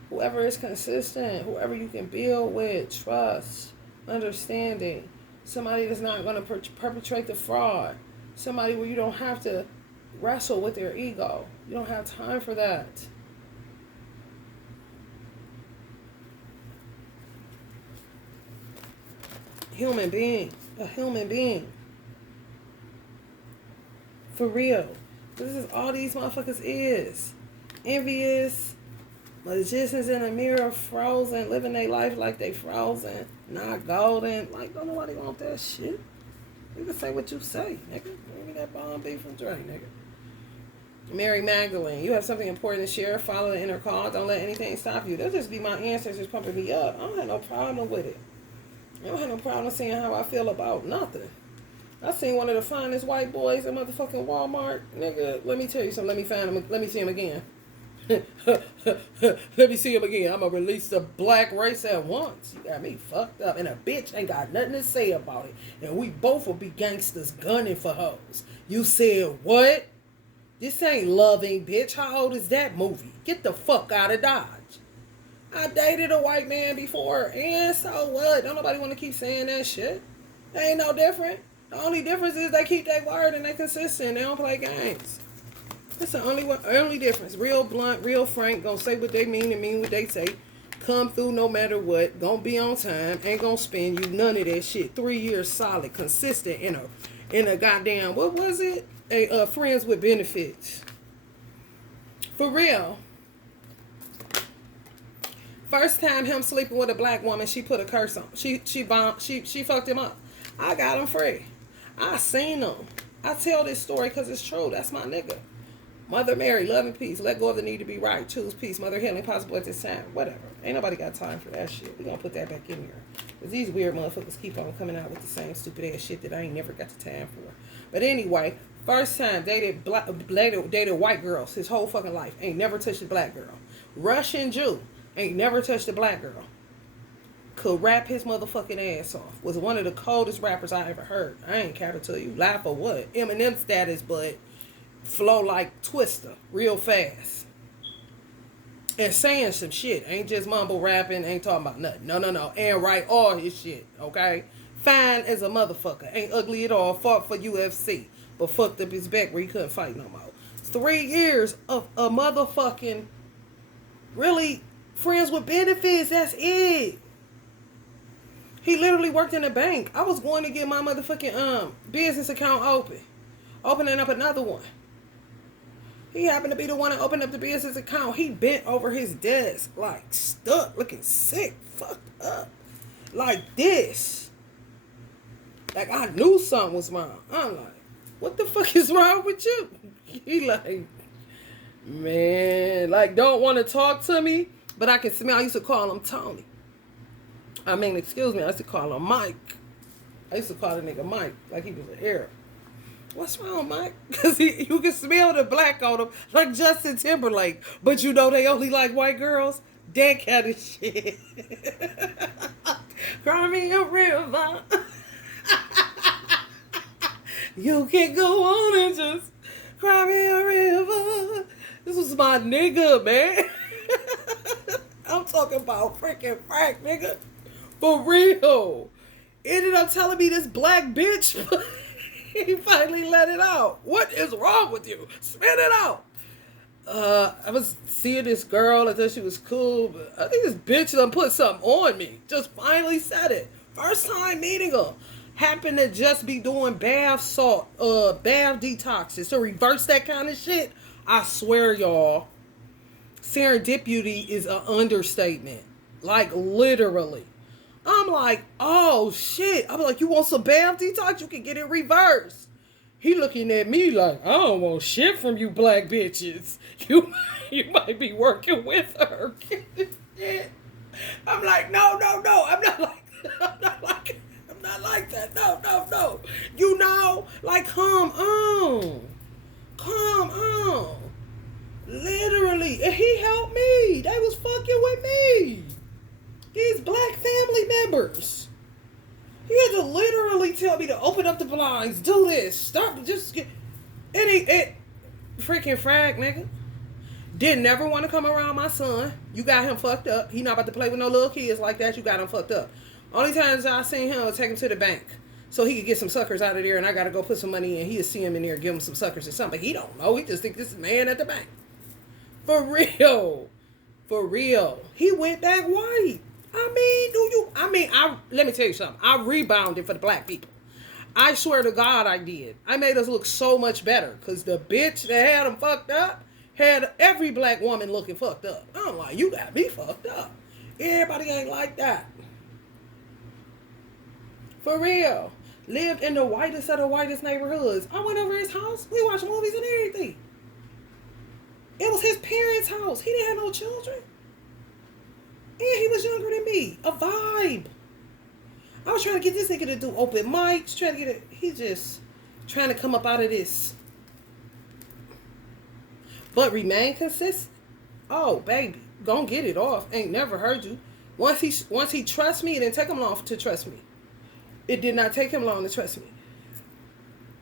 Whoever is consistent, whoever you can build with, trust, understanding. Somebody that's not going to perpetrate the fraud. Somebody where you don't have to wrestle with their ego. You don't have time for that. A human being. For real. This is all these motherfuckers is. Envious, magicians in a mirror, frozen, living their life like they frozen, not golden. Like, don't nobody want that shit. You can say what you say, nigga. Give me that bomb beef from Dre, nigga. Mary Magdalene, you have something important to share. Follow the inner call. Don't let anything stop you. They'll just be my ancestors pumping me up. I don't have no problem with it. I don't have no problem saying how I feel about nothing. I seen one of the finest white boys in motherfucking Walmart. Nigga, let me tell you something. Let me find him. Let me see him again. Let me see him again. I'm going to release the black race at once. You got me fucked up. And a bitch ain't got nothing to say about it. And we both will be gangsters gunning for hoes. You said what? This ain't Loving, bitch. How old is that movie? Get the fuck out of Dodge. I dated a white man before, and so what? Don't nobody want to keep saying that shit. They ain't no different. The only difference is they keep their word and they consistent. They don't play games. That's the only difference. Real blunt, real frank, gonna say what they mean and mean what they say. Come through no matter what. Gonna be on time. Ain't gonna spend you none of that shit. 3 years solid, consistent in a goddamn, what was it? Friends with benefits. For real. First time him sleeping with a black woman, she put a curse on. She fucked him up. I got him free. I seen him. I tell this story because it's true. That's my nigga. Mother Mary, love and peace. Let go of the need to be right. Choose peace. Mother healing possible at this time. Whatever. Ain't nobody got time for that shit. We gonna put that back in here. Because these weird motherfuckers keep on coming out with the same stupid ass shit that I ain't never got the time for. But anyway, first time dated white girls his whole fucking life. Ain't never touched a black girl. Russian Jew. Ain't never touched a black girl. Could rap his motherfucking ass off. Was one of the coldest rappers I ever heard. I ain't care to tell you. Laugh or what? Eminem status, but flow like Twister. Real fast. And saying some shit. Ain't just mumble rapping. Ain't talking about nothing. No. And write all his shit. Okay? Fine as a motherfucker. Ain't ugly at all. Fought for UFC. But fucked up his back where he couldn't fight no more. 3 years of a motherfucking really friends with benefits. That's it. He literally worked in a bank. I was going to get my motherfucking business account open. Opening up another one. He happened to be the one that opened up the business account. He bent over his desk, like stuck, looking sick, fucked up. Like this. Like I knew something was wrong. I'm like, what the fuck is wrong with you? He like, man, like don't want to talk to me, but I can smell. I used to call him Tony. I mean, excuse me, I used to call him Mike. I used to call the nigga Mike, like he was an Arab. What's wrong, Mike? Because you can smell the black on him, like Justin Timberlake. But you know they only like white girls? That kind of shit. Cry me a river. You can go on and just cry me a river. This was my nigga, man. I'm talking about freaking Frank, nigga. For real. Ended up telling me this black bitch. He finally let it out. What is wrong with you? Spit it out. I was seeing this girl. I thought she was cool, but I think this bitch done put something on me. Just finally said it. First time meeting her. Happened to just be doing bath detoxes. So reverse that kind of shit. I swear, y'all. Serendipity is an understatement. Like, literally. I'm like, oh, shit. I'm like, you want some bath detox? You can get it reversed. He looking at me like, I don't want shit from you black bitches. You might be working with her. I'm like, no. I'm not like that. No. You know, like, come on. Literally. And he helped me. They was fucking with me. These black family members. He had to literally tell me to open up the blinds, do this, stop, just get. It freaking frag, nigga. Didn't never want to come around my son. You got him fucked up. He not about to play with no little kids like that. You got him fucked up. Only times I seen him was take him to the bank so he could get some suckers out of there, and I got to go put some money in. He'll see him in there, give him some suckers or something. He don't know. He just think this is man at the bank. For real. He went back white. Let me tell you something. I rebounded for the black people. I swear to God I did. I made us look so much better. Because the bitch that had them fucked up had every black woman looking fucked up. I'm like, you got me fucked up. Everybody ain't like that. For real. Lived in the whitest of the whitest neighborhoods. I went over his house. We watched movies and everything. It was his parents' house. He didn't have no children. And he was younger than me. A vibe. I was trying to get this nigga to do open mics. He just trying to come up out of this. But remain consistent. Oh, baby. Gonna get it off. Ain't never heard you. Once he trusts me, it didn't take him long to trust me. It did not take him long to trust me.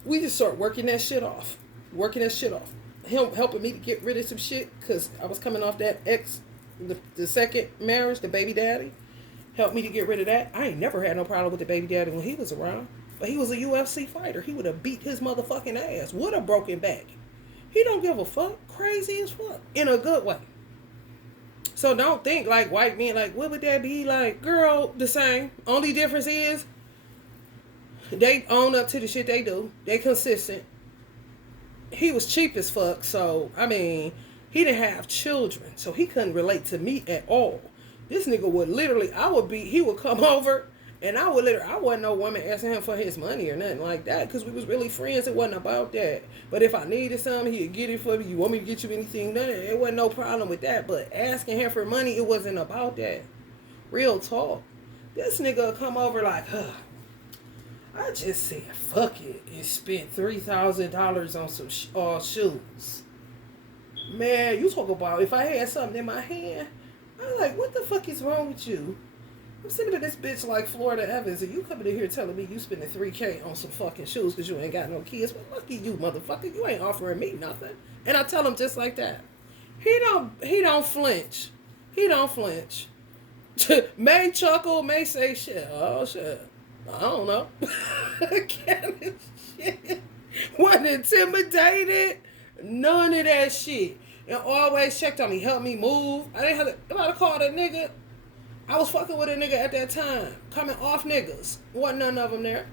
We just start working that shit off. Him helping me to get rid of some shit because I was coming off that the second marriage, the baby daddy, helped me to get rid of that. I ain't never had no problem with the baby daddy when he was around. But he was a UFC fighter. He would have beat his motherfucking ass. Would have broken back. He don't give a fuck. Crazy as fuck. In a good way. So don't think like white men, like, what would that be like? Girl, the same. Only difference is they own up to the shit they do. They consistent. He was cheap as fuck, so, I mean, he didn't have children, so he couldn't relate to me at all. This nigga would literally, he would come over, and I wasn't no woman asking him for his money or nothing like that, because we was really friends. It wasn't about that. But if I needed something, he'd get it for me. You want me to get you anything? None of it. It wasn't no problem with that, but asking him for money, it wasn't about that. Real talk. This nigga would come over like, I just said fuck it and spent $3,000 on some shoes. Man, you talk about if I had something in my hand, I'm like, what the fuck is wrong with you? I'm sitting with this bitch like Florida Evans, and you coming in here telling me you spending $3K on some fucking shoes because you ain't got no kids. Well, lucky you, motherfucker. You ain't offering me nothing. And I tell him just like that. He don't flinch. He don't flinch. May chuckle, may say shit. Oh shit. I don't know. Shit. Wasn't intimidated. None of that shit. And always checked on me, helped me move. I didn't have to call that nigga. I was fucking with a nigga at that time. Coming off niggas. Wasn't none of them there.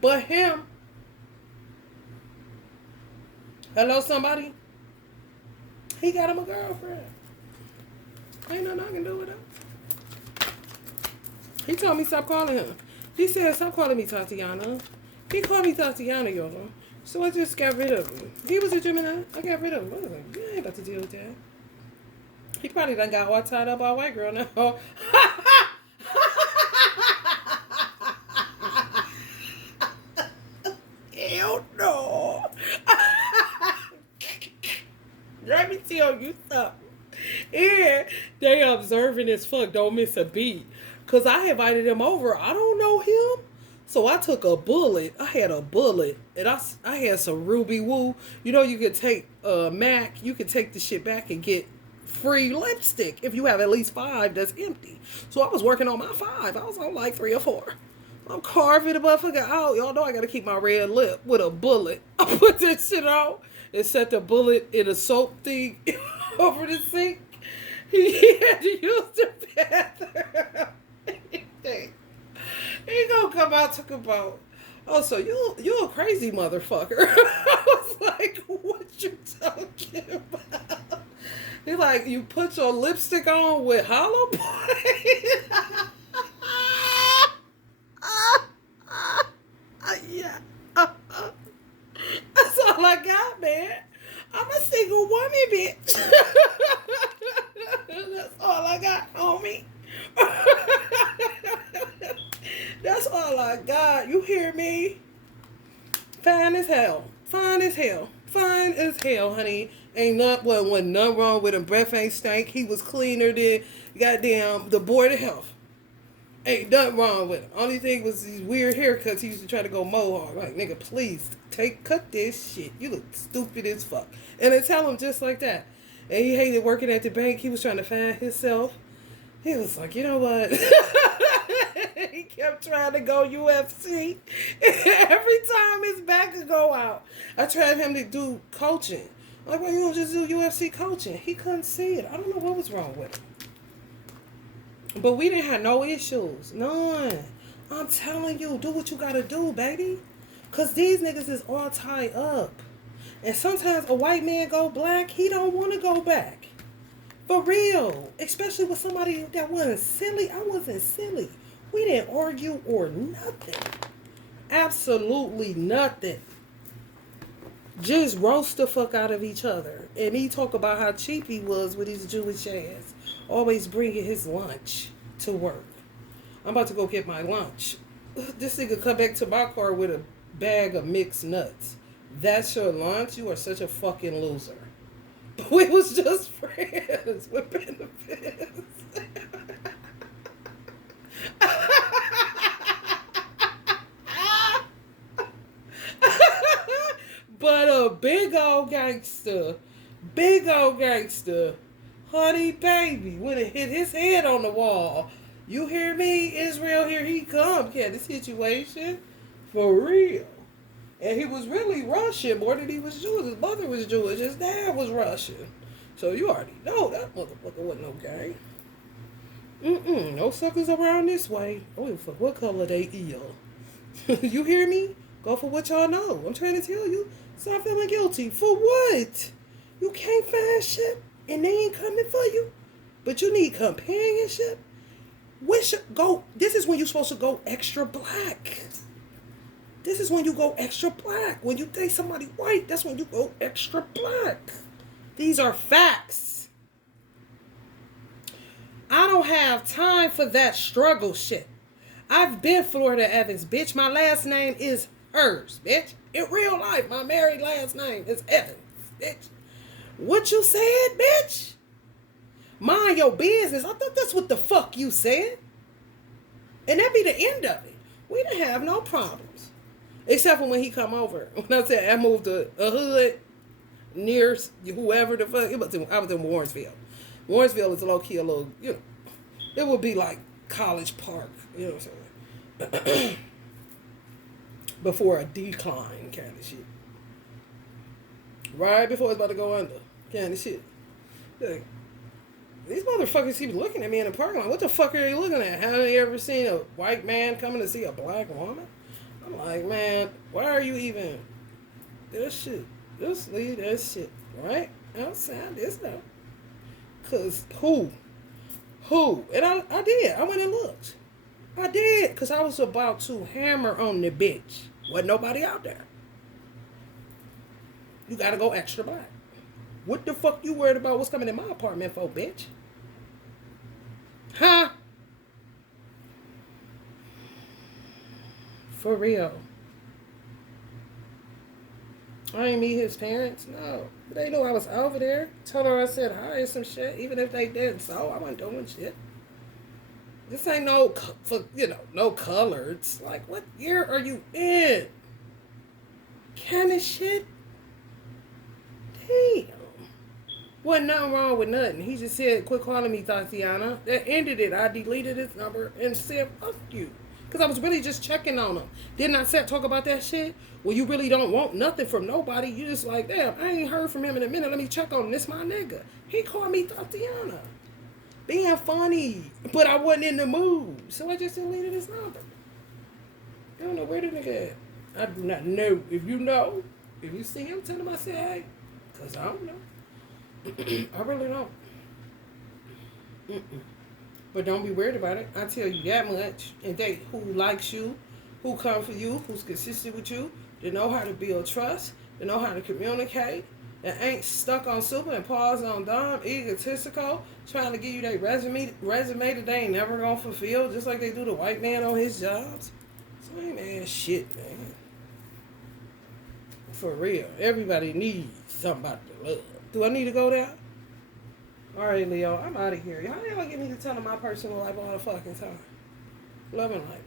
But him. Hello, somebody? He got him a girlfriend. Ain't nothing I can do with him. He told me stop calling him. He said, stop calling me Tatiana. He called me Tatiana, y'all. So I just got rid of him. He was a Gemini. I got rid of him. I was like, I ain't about to deal with that. He probably done got all tied up by a white girl now. Hell no. Let me tell you something. And they observing as fuck. Don't miss a beat. Because I invited him over. I don't know him. So I took a bullet. I had a bullet. And I had some Ruby Woo. You know, you could take MAC. You could take the shit back and get free lipstick if you have at least 5 that's empty. So I was working on my 5. I was on like 3 or 4. I'm carving the motherfucker out. Y'all know I got to keep my red lip with a bullet. I put that shit on and set the bullet in a soap thing over the sink. He had to use the bathroom. He gonna come out talking about, oh, so you a crazy motherfucker. I was like, what you talking about? He like, you put your lipstick on with hollow point? Yeah. That's all I got, man. I'm a single woman, bitch. That's all I got, homie. That's all I got. You hear me? Fine as hell. Fine as hell. Fine as hell, honey. Ain't nothing wrong with him. Breath ain't stank. He was cleaner than goddamn the Board of Health. Ain't nothing wrong with him. Only thing was these weird haircuts. He used to try to go mohawk. Like, nigga, please cut this shit. You look stupid as fuck. And I tell him just like that. And he hated working at the bank. He was trying to find himself. He was like, you know what? He kept trying to go UFC. Every time his back would go out, I tried him to do coaching. Like, well, you don't just do UFC coaching. He couldn't see it. I don't know what was wrong with him. But we didn't have no issues. None. I'm telling you, do what you gotta do, baby. Because these niggas is all tied up. And sometimes a white man go black, he don't want to go back. For real. Especially with somebody that wasn't silly. I wasn't silly. We didn't argue or nothing. Absolutely nothing. Just roast the fuck out of each other. And he talk about how cheap he was with his Jewish ass. Always bringing his lunch to work. I'm about to go get my lunch. This nigga come back to my car with a bag of mixed nuts. That's your lunch? You are such a fucking loser. We was just friends with benefits. But a big old gangster Honey baby, when it hit his head on the wall. You hear me? Israel, here he come. Yeah, the situation. For real. And he was really Russian more than he was Jewish. His mother was Jewish. His dad was Russian. So you already know that motherfucker wasn't no gang. No suckers around this way. Oh, fuck, what color they is. You hear me? Go for what y'all know. I'm trying to tell you. Stop feeling guilty. For what? You can't find shit and they ain't coming for you. But you need companionship. This is when you're supposed to go extra black. This is when you go extra black. When you date somebody white, that's when you go extra black. These are facts. I don't have time for that struggle shit. I've been Florida Evans, bitch. My last name is hers, bitch. In real life, my married last name is Evans, bitch. What you said, bitch? Mind your business. I thought that's what the fuck you said. And that be the end of it. We didn't have no problems. Except for when he come over. When I said I moved to a hood near whoever the fuck. I was in Warrensville. Warrensville is low-key a little, it would be like College Park. You know what I'm saying? Before a decline kind of shit. Right before it's about to go under kind of shit. Like, these motherfuckers keep looking at me in the parking lot. What the fuck are they looking at? Have they ever seen a white man coming to see a black woman? I'm like, man, why are you even... This shit. Just leave that shit right outside this door. Because who? And I did. I went and looked. I did. Because I was about to hammer on the bitch. Wasn't nobody out there. You got to go extra black. What the fuck you worried about what's coming in my apartment for, bitch? Huh? For real. I ain't meet his parents. No. They knew I was over there. Told her I said hi and some shit. Even if they didn't. So I wasn't doing shit. This ain't no colors. Like, what year are you in? Kind of shit? Damn. Wasn't nothing wrong with nothing. He just said, quit calling me Tatiana. That ended it. I deleted his number and said, fuck you. Because I was really just checking on him. Didn't I talk about that shit? Well, you really don't want nothing from nobody. You just like, damn, I ain't heard from him in a minute. Let me check on him. This my nigga. He called me Tatiana. Being funny. But I wasn't in the mood. So I just deleted his number. I don't know where the nigga at. I do not know. If you know, if you see him, tell him I said, hey. Because I don't know. I really don't. But don't be worried about it. I tell you that much. And date who likes you, who comes for you, who's consistent with you, they know how to build trust, they know how to communicate, that ain't stuck on super and pause on dumb, egotistical, trying to give you their resume that they ain't never gonna fulfill, just like they do the white man on his jobs. Same ass shit, man. For real. Everybody needs somebody to love. Do I need to go there? Alright, Leo, I'm out of here. Y'all ain't gonna get me to tell them my personal life all the fucking time. Love and life.